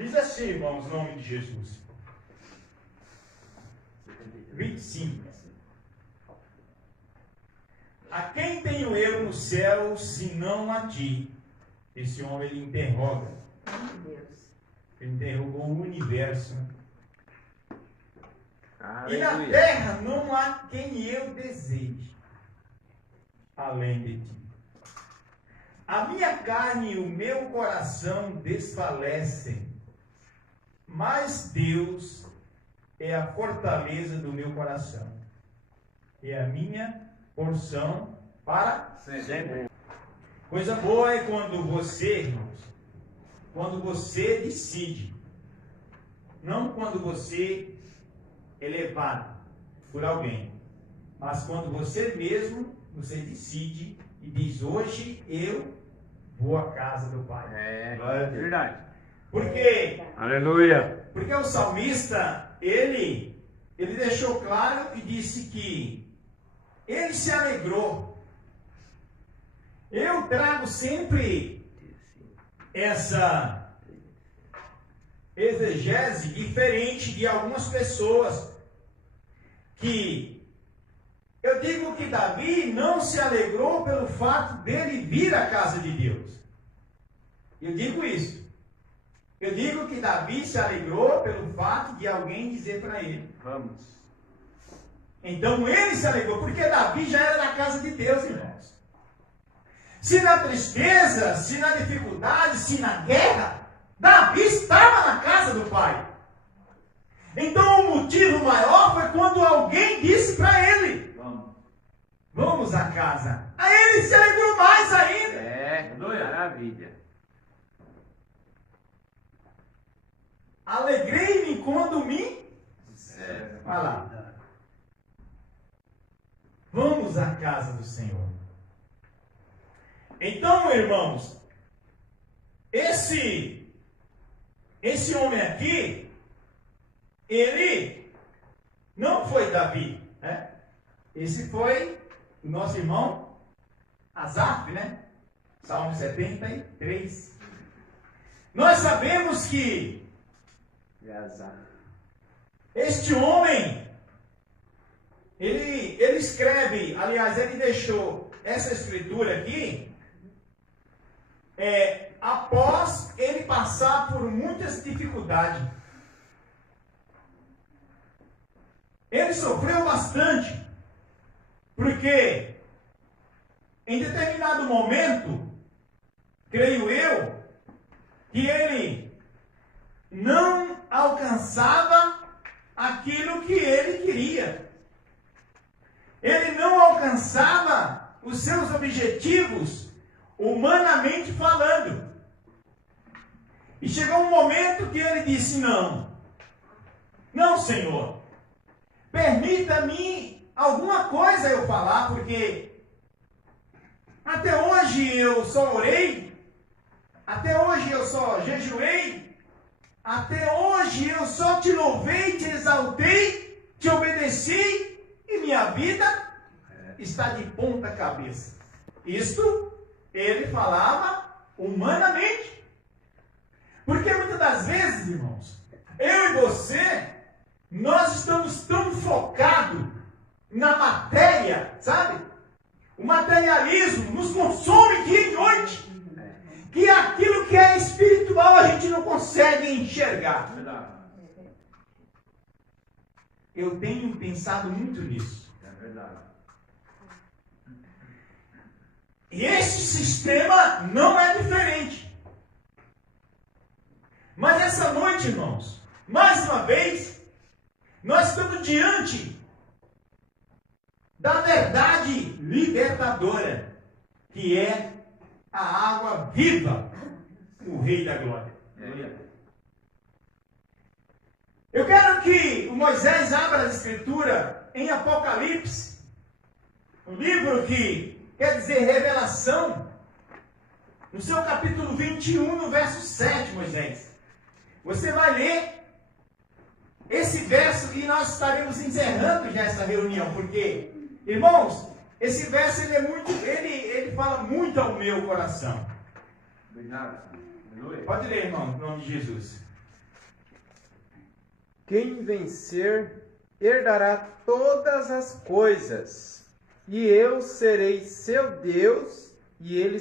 Diz assim, irmãos, em nome de Jesus. 25. A quem tenho eu no céu, senão a ti? Esse homem, ele interroga. Ele interrogou o universo. E na terra não há quem eu deseje, além de ti. A minha carne e o meu coração desfalecem, mas Deus é a fortaleza do meu coração. É a minha porção para sempre. Coisa boa é quando você, irmãos, quando você decide, não quando você é levado por alguém, mas quando você mesmo, você decide e diz, hoje eu vou à casa do Pai. É verdade. Porque, aleluia, porque o salmista, ele deixou claro e disse que ele se alegrou. Eu trago sempre essa exegese diferente de algumas pessoas, que eu digo que Davi não se alegrou pelo fato dele vir à casa de Deus. Eu digo isso. Eu digo que Davi se alegrou pelo fato de alguém dizer para ele, vamos. Então ele se alegrou, porque Davi já era da casa de Deus, irmãos. Se na tristeza, se na dificuldade, se na guerra, Davi estava na casa do Pai. Então o motivo maior foi quando alguém disse para ele, vamos à casa. Aí ele se alegrou mais ainda. É, maravilha. Alegrei-me quando me... Vai lá. Vamos à casa do Senhor. Então, irmãos, esse homem aqui, ele não foi Davi, né? Esse foi o nosso irmão Asaf, né? Salmo 73. Nós sabemos que este homem, ele escreve, aliás, ele deixou essa escritura aqui, após ele passar por muitas dificuldades. Ele sofreu bastante, porque em determinado momento, creio eu, que ele não alcançava aquilo que ele queria. Ele não alcançava os seus objetivos, humanamente falando. E chegou um momento que ele disse, não, Senhor, permita-me alguma coisa eu falar, porque até hoje eu só orei, até hoje eu só jejuei, até hoje eu só te louvei, te exaltei, te obedeci, e minha vida está de ponta cabeça. Isto ele falava humanamente. Porque muitas das vezes, irmãos, eu e você, nós estamos tão focados na matéria, sabe? O materialismo nos consome dia e noite, que aquilo que é espiritual a gente não consegue enxergar. Eu tenho pensado muito nisso. É verdade. E esse sistema não é diferente. Mas essa noite, irmãos, mais uma vez, nós estamos diante da verdade libertadora, que é a água viva, o Rei da Glória. Eu quero que o Moisés abra a escritura em Apocalipse, um livro que quer dizer revelação, no seu capítulo 21, no verso 7, Moisés. Você vai ler esse verso e nós estaremos encerrando já essa reunião, porque, irmãos, esse verso ele fala muito ao meu coração. Pode ler, irmão, em nome de Jesus. quem vencer herdará todas as coisas, e eu serei seu Deus, e ele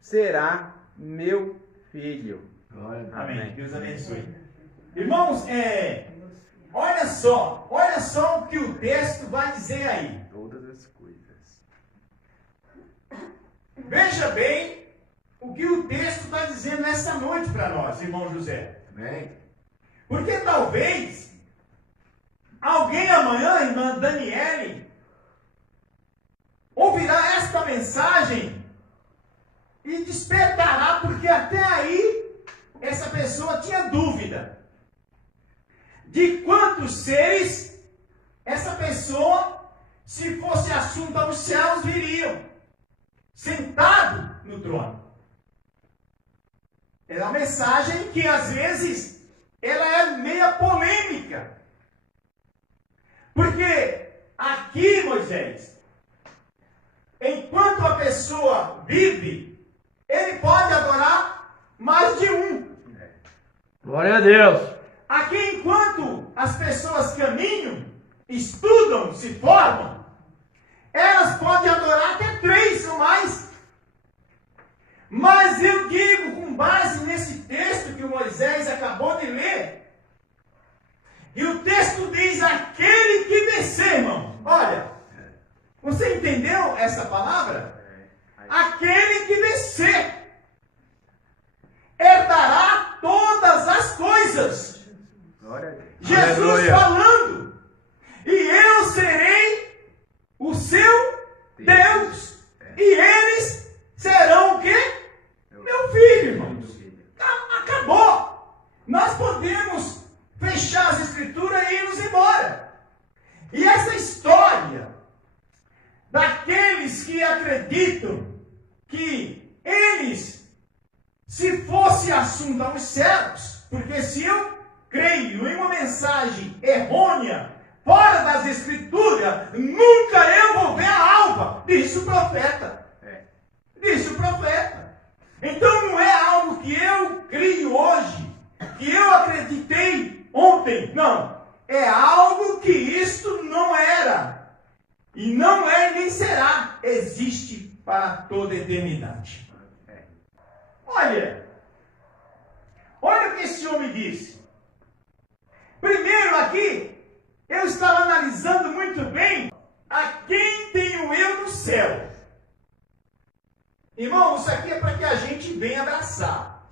será meu filho. Amém. Deus abençoe. Irmãos, olha só o que o texto vai dizer aí. Todas as coisas. Veja bem o que o texto está dizendo nessa noite para nós, irmão José. Amém. Porque talvez alguém amanhã, irmã Daniele, ouvirá esta mensagem e despertará, porque até aí essa pessoa tinha dúvida de quantos seres essa pessoa, se fosse assunto aos céus, viriam sentado no trono. É uma mensagem que às vezes ela é meia polêmica. Porque aqui, Moisés, enquanto a pessoa vive, ele pode adorar mais de um. Glória a Deus. Aqui, enquanto as pessoas caminham, estudam, se formam, elas podem adorar até 3 ou mais. Mas eu digo, com base nesse texto que o Moisés acabou de ler, e o texto diz: aquele que descer, irmão. Olha, você entendeu essa palavra? Aquele que descer herdará todas as coisas. Jesus Aleluia. falando: e eu serei o seu Deus, e eles serão o quê? Meu filho, irmãos. Acabou. Nós podemos fechar as escrituras e irmos embora. E essa história daqueles que acreditam que eles, se fosse assunto aos céus, porque se eu creio em uma mensagem errônea, fora das escrituras, nunca eu vou ver a alva, disse o profeta. Disse o profeta. Então não é algo que eu crio hoje, que eu acreditei ontem. Não. É algo que isto não era. E não é nem será. Existe para toda a eternidade. Olha o que esse homem disse. Primeiro aqui, eu estava analisando muito bem a quem tenho eu no céu. Irmão, isso aqui é para que a gente venha abraçar.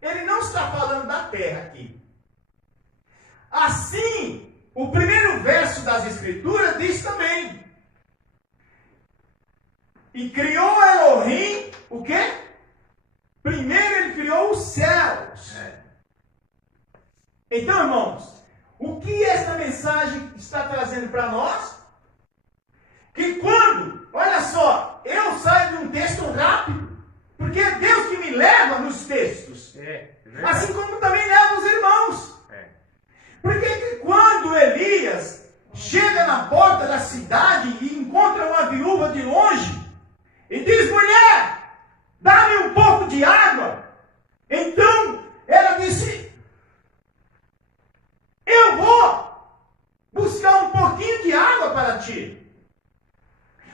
Ele não está falando da terra aqui. Assim, o primeiro verso das Escrituras diz também: e criou Elohim, o quê? Primeiro ele criou os céus. Então, irmãos, o que esta mensagem está trazendo para nós? Que quando, olha só, eu saio de um texto rápido, porque é Deus que me leva nos textos. Assim como também leva os irmãos. Porque que quando Elias chega na porta da cidade e encontra uma viúva de longe, e diz: mulher, dá-me um pouco de água. Então ela disse: eu vou buscar um pouquinho de água para ti.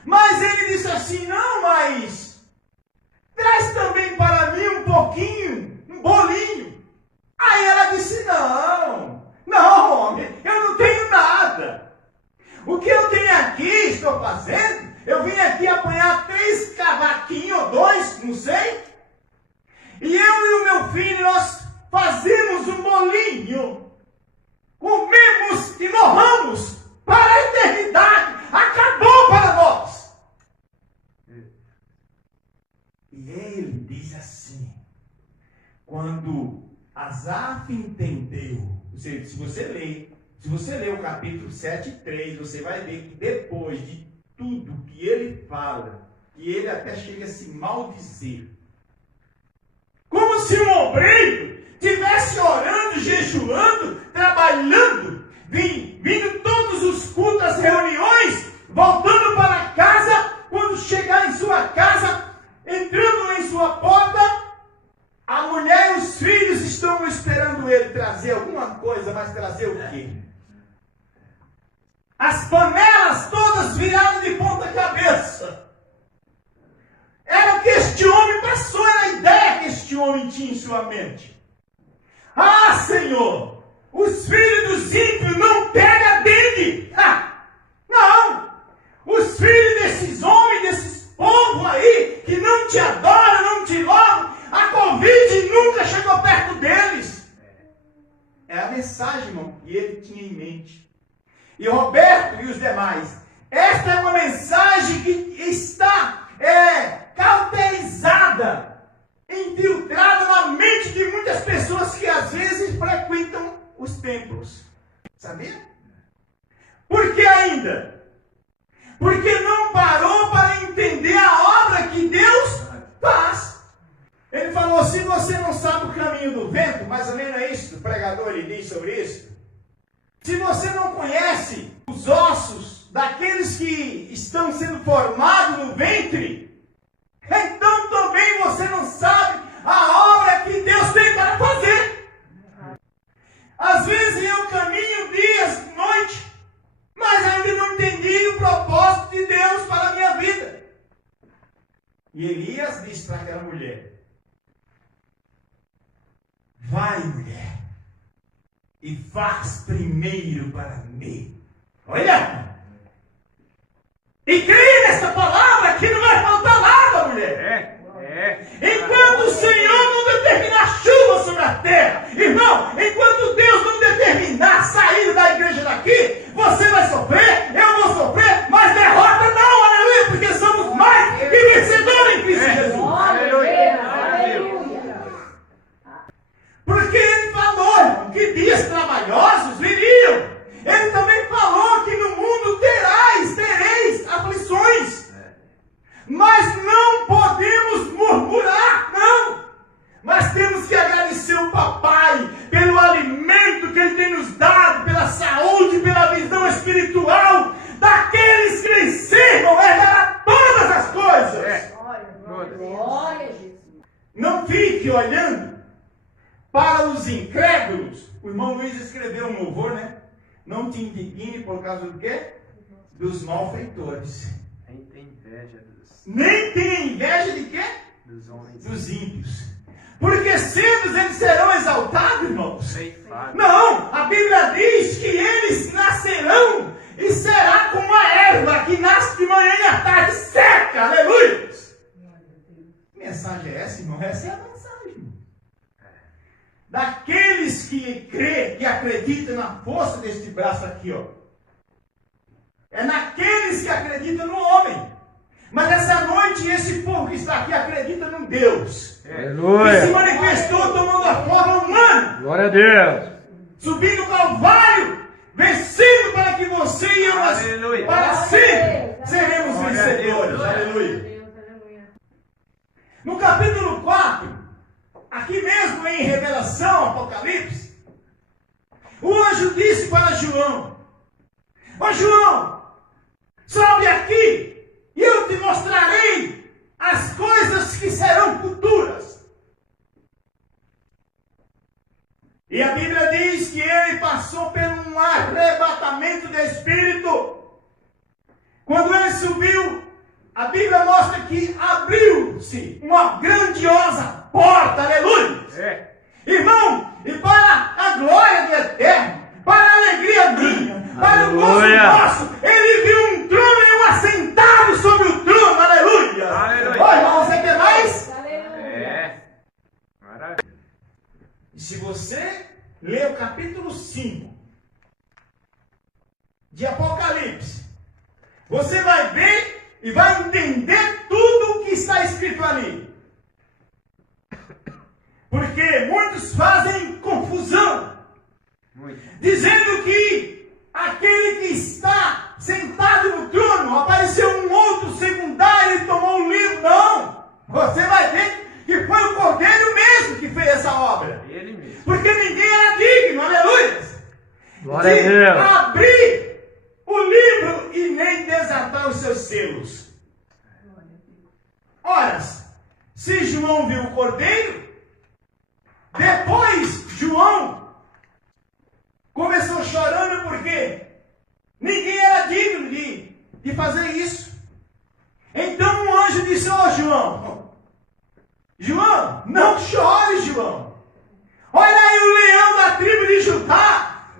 Mas ele disse assim: não, mas traz também para mim um pouquinho, um bolinho. Aí ela disse: não, homem, eu não tenho nada. O que eu tenho aqui, estou fazendo, eu vim aqui apanhar 3 cavaquinhos ou 2, não sei. E eu e o meu filho, nós fazemos um bolinho. Comemos e morramos para a eternidade. Acabou para nós. E ele diz assim: quando Asaf entendeu, se você ler o capítulo 7:3, você vai ver que depois de tudo que ele fala, que ele até chega a se maldizer, como se um obreiro estivesse orando, jejuando, trabalhando, vindo todos os cultos, as reuniões, voltando para casa, quando chegar em sua casa, entrando em sua porta, a mulher e os filhos estão esperando mandando ele trazer alguma coisa, mas trazer o quê? As panelas todas viradas de ponta cabeça. Era o que este homem passou, era a ideia que este homem tinha em sua mente. Ah, Senhor, os filhos dos ímpios não pegam dengue. Não! Os filhos desses homens, desses povos aí, que não te adoram, não te louvam, a Covid nunca chegou perto deles. É a mensagem, irmão, que ele tinha em mente. E Roberto e os demais, esta é uma mensagem que está cauterizada, infiltrada na mente de muitas pessoas que às vezes frequentam os templos. Sabia? Por que ainda? Porque não parou para entender a obra que Deus faz. Ele falou, se você não sabe o caminho do vento, mais ou menos é isso, o pregador ele diz sobre isso. Se você não conhece os ossos daqueles que estão sendo formados no ventre, então também você não sabe a obra que Deus tem para fazer. Às vezes eu caminho dias, noite, mas ainda não entendi o propósito de Deus para a minha vida. E Elias disse para aquela mulher, vai, mulher, e faz primeiro para mim. Olha! E creia nessa palavra que não vai faltar nada, mulher. Enquanto o Senhor não determinar chuva sobre a terra, irmão, enquanto Deus não determinar sair da igreja daqui, você vai sofrer, eu vou sofrer, mas derrota não, aleluia, porque somos mais que vencedores em Cristo Jesus. Porque ele falou, irmão, que dias trabalhosos viriam. Ele também falou que no mundo tereis aflições. Mas não podemos murmurar, não. Mas temos que agradecer o papai pelo alimento que ele tem nos dado, pela saúde, pela visão espiritual daqueles que lhe sirvam, herdará todas as coisas. Glória a Jesus. Não fique olhando para os incrédulos. O irmão Luiz escreveu um louvor, né? Não te indigne por causa do quê? Dos malfeitores. Nem tem inveja Nem tenha inveja de quê? dos homens. Dos ímpios. Porque cedo eles serão exaltados, irmãos. Ceifados. Não, a Bíblia diz que eles nascerão e será como a erva que nasce de manhã e à tarde seca. Aleluia! Que mensagem é essa, irmão? Essa é a mensagem. Daqueles que crê, que acreditam na força deste braço aqui, ó. É naqueles que acreditam no homem. Mas essa noite, esse povo que está aqui acredita num Deus. Aleluia. Que se manifestou tomando a forma humana. Glória a Deus. Subindo o Calvário. Vencendo para que você e eu, Aleluia. para sempre, seremos Glória a vencedores. Deus. Aleluia. No capítulo 4, aqui mesmo em Revelação, Apocalipse, o anjo disse para João, ó João, sobe aqui e eu te mostrarei as coisas que serão futuras. E a Bíblia diz que ele passou por um arrebatamento de espírito. Quando ele subiu, a Bíblia mostra que abriu-se uma grandiosa porta, aleluia! Irmão, e para a glória do Eterno, para a alegria minha, para o gozo nosso, ele viu um trono e um assentado sobre o trono, aleluia! Aleluia. Ó, irmão, você quer mais? Maravilha. E se você ler o capítulo 5 de Apocalipse, você vai ver e vai entender tudo o que está escrito ali. Porque muitos fazem confusão, dizendo que aquele que está sentado no trono apareceu um outro secundário e tomou um livro. Não! Você vai ver que foi o Cordeiro mesmo que fez essa obra. Ele mesmo. Porque ninguém era digno, aleluia, Glória a de Deus. abrir o livro e nem desatar os seus selos. Ora, se João viu o Cordeiro, depois João fazer isso. Então um anjo disse: ó João, João, não chore, João. Olha aí o leão da tribo de Judá.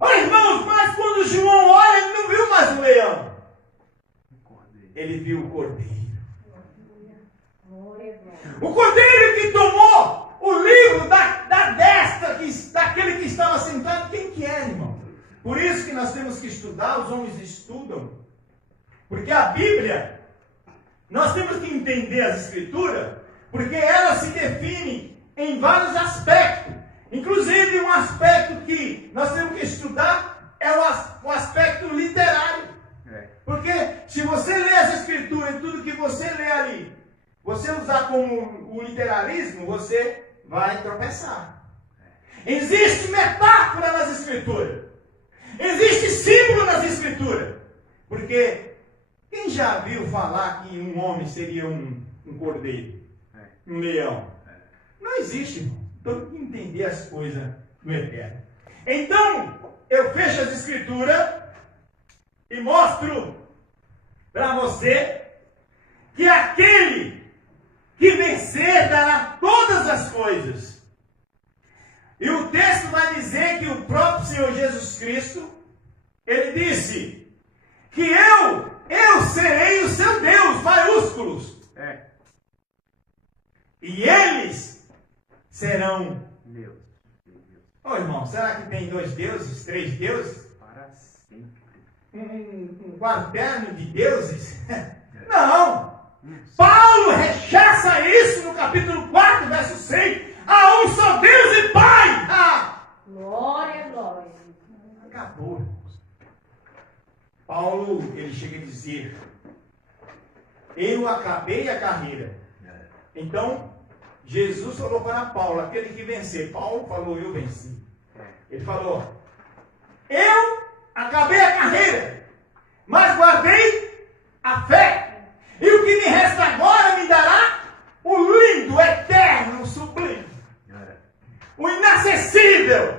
Olha, irmãos, mas quando João olha, ele não viu mais o leão. Ele viu o cordeiro. O cordeiro que tomou o livro da destra daquele que estava sentado. Quem que é, irmão? Por isso que nós temos que estudar, os homens estudam. Porque a Bíblia, nós temos que entender as Escrituras, porque ela se define em vários aspectos. Inclusive, um aspecto que nós temos que estudar é o aspecto literário. Porque se você lê as Escrituras e tudo que você lê ali, você usar como o literarismo, você vai tropeçar. Existe metáfora nas Escrituras. Existe símbolo nas Escrituras. Porque quem já viu falar que um homem seria um cordeiro? Um leão? Não existe, irmão. Então tem que entender as coisas no eterno. Então, eu fecho as Escrituras e mostro para você que aquele que vencer dará todas as coisas. E o texto vai dizer que o próprio Senhor Jesus Cristo, ele disse que eu serei o seu Deus, maiúsculos. E eles serão Deus. Ô irmão, será que tem 2 deuses, 3 deuses? Para sempre. Um quaterno de deuses? Não! Paulo rechaça isso no capítulo 4, verso 6. Há um só Deus e Pai! Glória, glória. Acabou, irmãos. Paulo, ele chega a dizer: eu acabei a carreira. Então, Jesus falou para Paulo, aquele que vencer. Paulo falou: eu venci. Ele falou: eu acabei a carreira, mas guardei a fé. E o que me resta agora me dará o lindo, eterno, sublime, o inacessível,